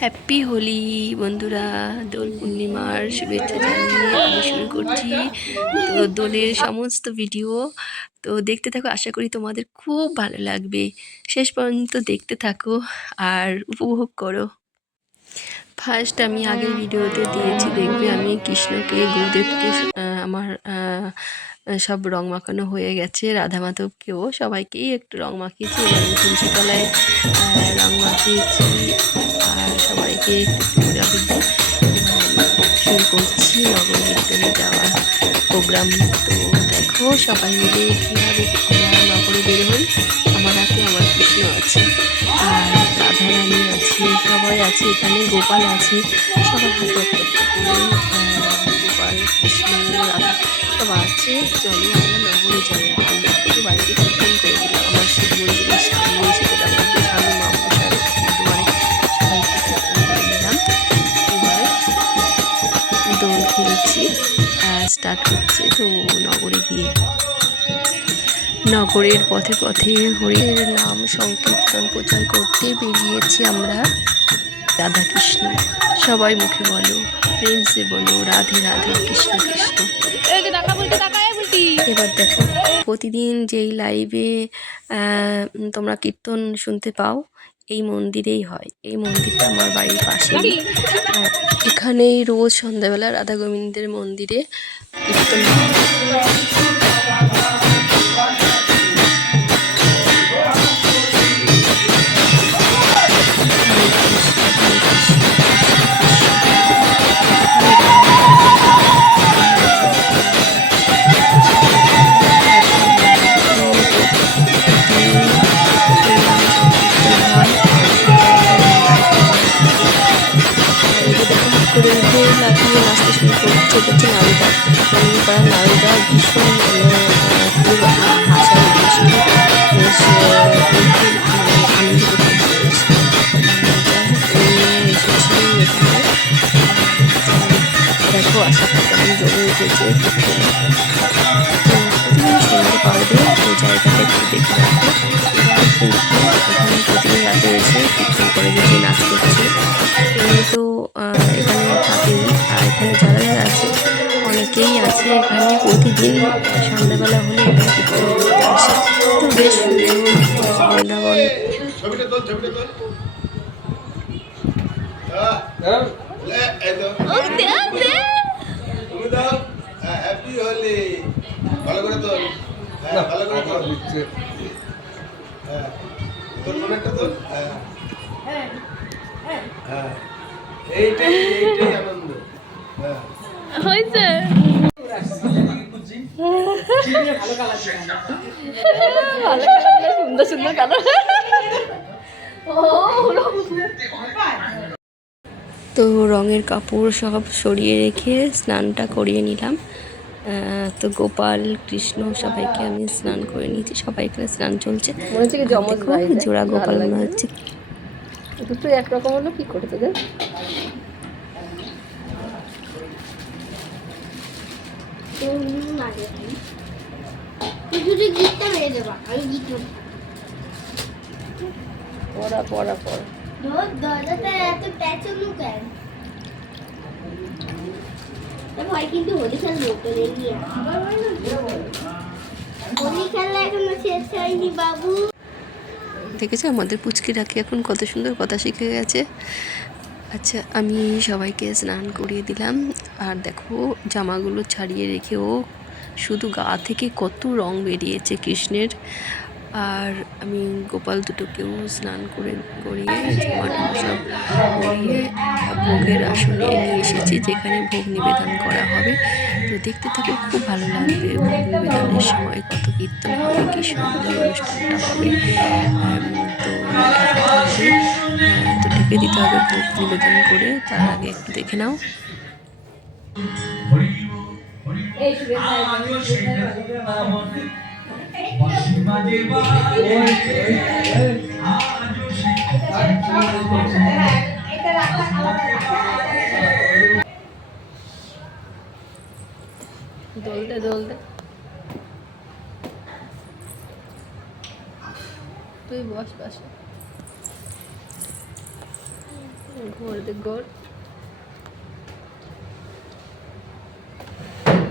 Happy Holi বন্ধুরা। দোল পূর্ণিমার শুভেচ্ছা জানিয়ে আমি শুরু করছি। তো দোলের সমস্ত ভিডিও তো দেখতে থাকো, আশা করি তোমাদের খুব ভালো লাগবে। শেষ পর্যন্ত দেখতে থাকো আর উপভোগ করো। ফার্স্ট আমি আগের ভিডিওতে দিয়েছি, দেখবে আমি কৃষ্ণকে, গুরুদেবকে আমার সব রং মাখানো হয়ে গেছে। রাধা মাধবকেও সবাইকেই একটু রং মাখিয়েছি। তুলসী তলায় রং মাখিয়েছি আর সবাইকে একটু করে শুরু করছি নগর কীর্তনে যাওয়ার প্রোগ্রাম। তো দেখো, সবাই মিলে কীভাবে নগরে বের হই? আমার হাতে আমার কৃষ্ণ আছে। আর রাধারানী আছে, সবাই আছে, এখানে গোপাল আছে হাতে আছে চলো আমরা নগরে যাই একটু বাড়িতে কীর্তন করে দিলাম আমার শিব মন্দিরের সামনে সেটা মধ্যে সামনে মা মশাই দুয়ারে সবাইকে কীর্তন করে দিলাম এবার দোল খেলছি স্টার্ট হচ্ছে তো নগরে গিয়ে। নগরের পথে পথে হরির নাম সংকীর্তন প্রচার করতে বেরিয়েছি আমরা। রাধা কৃষ্ণ সবাই মুখে বলো প্রেম সে বলো রাধে রাধে কৃষ্ণ কৃষ্ণ। এবার দেখো প্রতিদিন যেই লাইভে তোমরা কীর্তন শুনতে পাও এই মন্দিরেই হয়। এই মন্দিরটা আমার বাড়ির পাশে। এখানেই রোজ সন্ধ্যাবেলা রাধা গোবিন্দের মন্দিরে কীর্তন লাফিয়ে নাচতে শুরু করছে হচ্ছে নারীদা পাড়ার নারীদা ভীষণ খুব ভীষণ খুব মানে করতে দেখো কেমন জমে উঠেছে সুন্দর পারবে দেখে প্রতিদিন রাতে এসে কীর্তন নাচ করছে মনেরটা তোল হ্যাঁ হ্যাঁ এইটাই এইটাই আনন্দ হ্যাঁ হয়েছে। ভালো কালার সুন্দর সুন্দর কালার তো রঙের কাপড় সব সরিয়ে রেখে স্নানটা করিয়ে নিলাম। তো গোপাল কৃষ্ণ সবাইকে আমি স্নান করে নিয়েছি। সবাই এখানে স্নান চলছে। মনে জোড়া গোপাল মনে হচ্ছে। দুটো একরকম হলো কি করে তোদের? তুই শুধু মেরে দেবা আমি গীত পড়া পড়া পড়া। দরজাটা এত প্যাচানো কেন? ভয় কিন্তু হোলি খেলব তোর এগিয়ে হোলি খেলা এখনও শেষ হয়নি বাবু। দেখেছ আমাদের পুচকি রাখি এখন কত সুন্দর কথা শিখে গেছে। আচ্ছা আমি সবাইকে স্নান করিয়ে দিলাম। আর দেখো জামাগুলো ছাড়িয়ে রেখেও শুধু গা থেকে কত রং বেরিয়েছে কৃষ্ণের। আর আমি গোপাল দুটোকেও স্নান করে, করিয়ে সব পরিয়ে ভোগের আসনে নিয়ে এসেছি, যেখানে ভোগ নিবেদন করা হবে। তো দেখতে থাকো, খুব ভালো লাগবে ভোগ নিবেদনের সময়, কত কীর্তন হবে, কী সুন্দর অনুষ্ঠানটা হবে। তো তো ঢেকে দিতে হবে ভোগ নিবেদন করে, তার আগে একটু দেখে নাও। দোলতে দোলতে। তুই বস পাশে। ঘোর দে ঘোর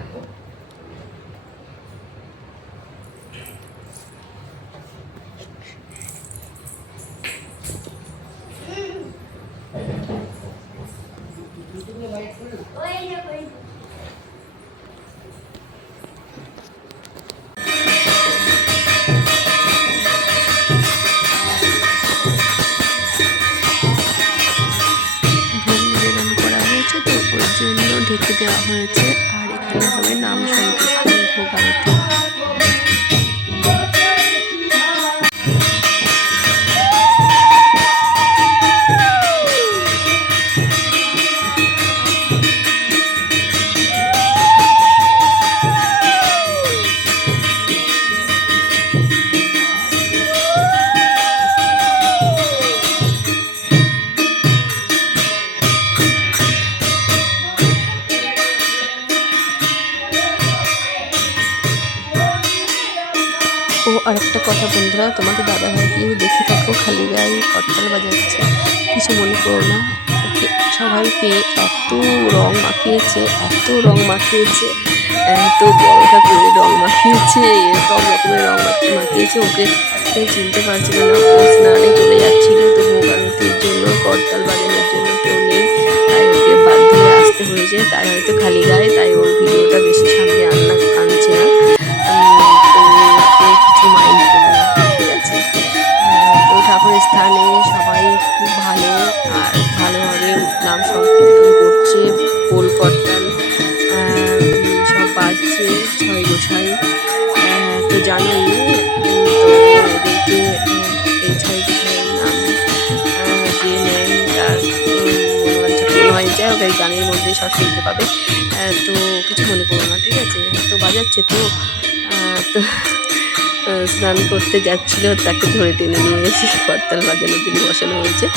ভোগ নিবেদন করা হয়েছে তো ওর জন্য ঢেকে দেওয়া হয়েছে। আর এখানে হবে নাম সংকীর্তন ভোগ আরতি ও আর একটা কথা বন্ধুরা, তোমাদের দাদা ভাইকে দেখে থাকো, খালি গায়ে করতাল বাজাচ্ছে। কিছু মনে করো না, ওকে সবাই পেয়ে এত রং মাখিয়েছে, এত রং মাখিয়েছে, এত বড়টা করে রং মাখিয়েছে সব রকমের রং মাখি- মাখিয়েছে, ওকে চিনতে পারছিল না, ও স্নানে চলে যাচ্ছিল, তো ভোগ আরতির জন্য করতাল বাজানোর জন্য কেউ নেই, তাই ওকে বাধ্য হয়ে আসতে হয়েছে, তাই হয়তো খালি গায়ে, তাই ওর ভিডিওটা বেশি সামনে আননা আনছে না। কিছু মাইন্ড আছে। তো ঠাকুরের স্থানে সবাই খুব ভালো, আর ভালোভাবে নাম সংকীর্তন করছে পোল করতাল সব বাজছে, ছয় গোসাই। তো জানোই তো ওকে গানের মধ্যে সব শুনতে পাবে। তো কিছু মনে করো না, ঠিক আছে? তো বাজাচ্ছে তো তো স্নান করতে যাচ্ছিল তাকে ধরে টেনে নিয়ে এসে করতাল বাজানোর জন্য বসানো হয়েছে।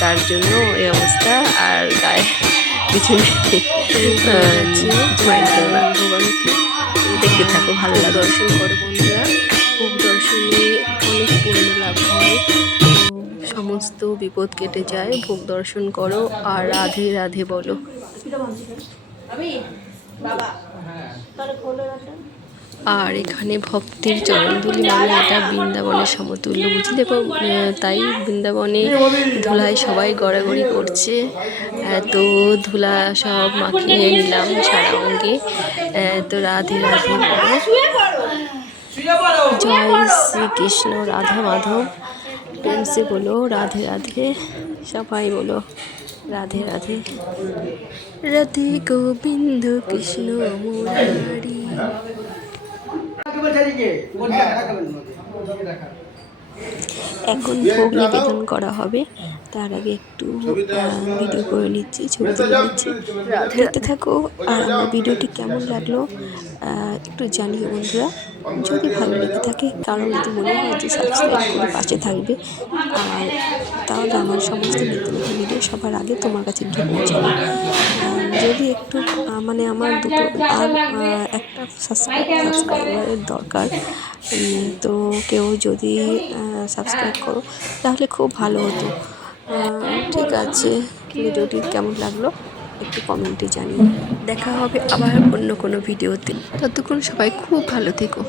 তার জন্য এই অবস্থা আর গায়ে কিছু নেই আহ, মাইন্ড করো না। দেখতে থাকো ভালো লাগে দর্শন করো বন্ধুরা। খুব দর্শনে অনেক পুণ্য লাভ হয়। সমস্ত বিপদ কেটে যায়। ভোগ দর্শন করো আর রাধে রাধে বলো। আর এখানে ভক্তের চরণধুলি মানে এটা বৃন্দাবনের সমতুল্য, বুঝলে তাই বৃন্দাবনে ধুলায় সবাই গড়াগড়ি করছে। তো ধুলা সব মাখিয়ে নিলাম সারা অঙ্গে। তো রাধে রাধে। জয় শ্রীকৃষ্ণ, রাধা মাধব। প্রেমসে বলো, রাধে রাধে। সবাই বলো, রাধে রাধে। রাধে গোবিন্দ কৃষ্ণ মুরারি। এখন ভোগ নিবেদন করা হবে। তার আগে একটু ভিডিও করে নিচ্ছি ছবি তুলে নিচ্ছি। দেখতে থাকো আর আমার ভিডিওটি কেমন লাগল একটু জানিও বন্ধুরা। যদি ভালো লেগে থাকে কারণ যদি মনে হয় যে সাবস্ক্রাইব করে পাশে থাকবে। আর তাহলে আমার সমস্ত নিত্য নতুন ভিডিও সবার আগে তোমার কাছে গিয়ে পৌঁছাবে। যদি একটু মানে আমার দুটো আর একটা একটা সাবস্ক্রাইবারের দরকার। তো কেউ যদি সাবস্ক্রাইব করো, তাহলে খুব ভালো হতো। ঠিক আছে, ভিডিওটি কেমন লাগল একটু কমেন্টে জানিয়ে দেখা হবে আবার অন্য কোনো ভিডিওতে। ততক্ষণ সবাই খুব ভালো থেকো।